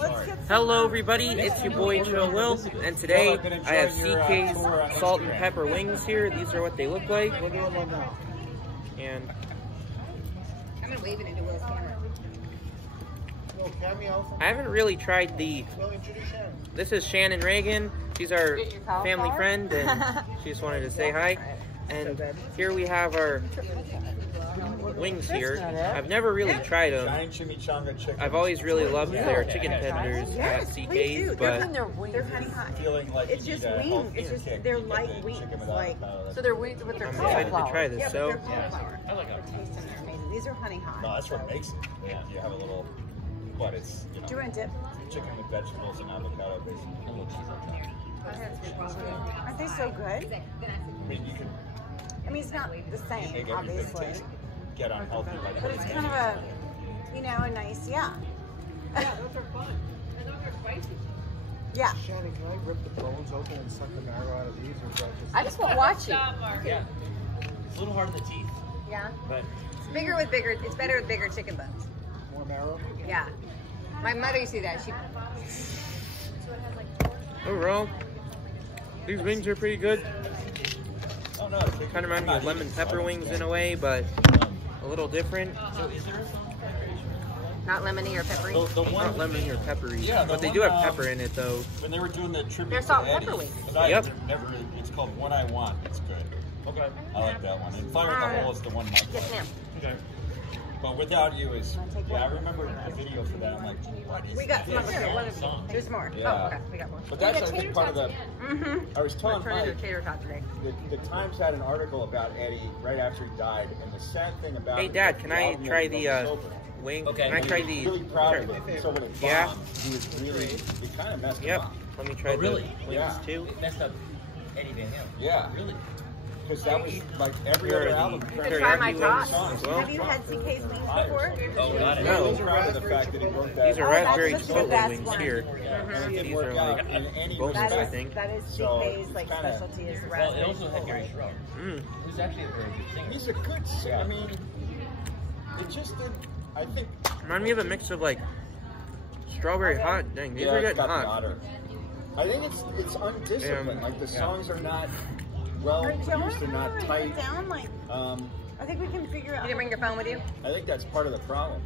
Hello everybody, it's your boy Chill Will, and today I have CK's salt and pepper wings here. These are what they look like. And I'm gonna wave it into Will's camera. I haven't really tried this is Shannon Reagan. She's our family friend, and she just wanted to say hi. And here we have our wings here. I've never really tried them. I've always really loved their chicken tenders at CK's, but They're honey hot. It's just wings. It's just they're light wings. Like so they're wings with their I'm excited to try this. So I like it. Taste them, they're amazing. These are honey hot. No, that's what makes it. Yeah, you have a little, but it's, you know, Do you want to dip? chicken with vegetables and avocado, basically. A little cheese on top. Aren't they so good? I mean, you can I mean, it's not the make same, everything obviously, taste, get unhealthy like but it's kind of a, you know, a nice, yeah. Yeah, those are fun. And those are spicy. Yeah. Shannon, can I rip the bones open and suck the marrow out of these, or is that just... I just want to watch you. yeah, it's a little hard in the teeth, Yeah. but It's bigger with bigger. It's better with bigger chicken bones. More marrow? Yeah. My mother used to do that. She. overall, these wings are pretty good. Oh, no, Kind of remind me of lemon pepper wings in a way, but a little different. Not lemony or peppery. The one, Not lemony or peppery, Yeah, the but they one, do have pepper in it though. when they were doing the tribute They're to salt and Eddie, pepper wings. but I Yep. never really, it's called One I Want. It's good. Okay. I like that one. And Fire with the Hole is the one Mike Yes, likes. ma'am. Okay. But Without You is, Wanna take yeah, I one? remember the video for that. I'm like, what is We got some this? other. There's more. Yeah. Oh, okay. We got more. But that's, I think, part of the, Mm-hmm. I was I'm telling trying to do a Mike, tater tot today. the Times had an article about Eddie right after he died, and the sad thing about Hey it Dad, was can the I album try was the open. wing? Okay. Can I And try he was the? really proud of it. So when it bombed, Yeah. he was really, it kind of messed him Yep. up. Let me try the wings Yeah. too. It messed up Eddie Van Halen. Yeah. Really? Because that was like every Here are other the- album. here You are try my the tots. wings as well. Have you had CK's wings before? Oh, got it. No. He was proud of the fact that he wrote that. These are Oh, that's raspberry the chipotle best wings one. here. And it These didn't are work out like in any bones, respect. I think. That is So, CK's like kinda- specialty is the Well, raspberry. it also had Gary Schroeder, Mm. who's actually a very good singer. He's a good singer. I mean, it just did, I think. Remind me of a mix of like strawberry hot. Dang, these are it's getting got the hot. otter. I think it's undisciplined. Like the songs are not well produced. They're not tight. Down, like, I think we can figure out. You didn't bring your phone with you? I think that's part of the problem.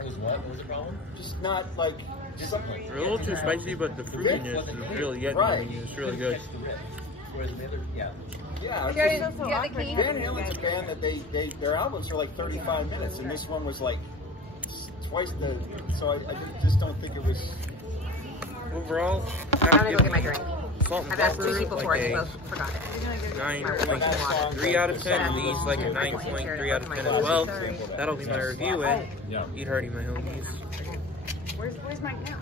It was what? What was the problem? Just not like something. They're a little too spicy, but the fruitiness is really getting Right. me. It's really good. Catch the riff. Whereas the other, yeah. Yeah, it's You just- got the key? Van Halen's a band that their albums are like 35 minutes, and this one was like twice the. So I just don't think it was. Overall, I'm gonna go get my drink. salt and I've asked two pepper people for like it, a both forgot it. 9.3 out of 10, and these like a 9.3 out of 10 as well. That'll be my review, and eat hearty, my homies. Where's Mike now?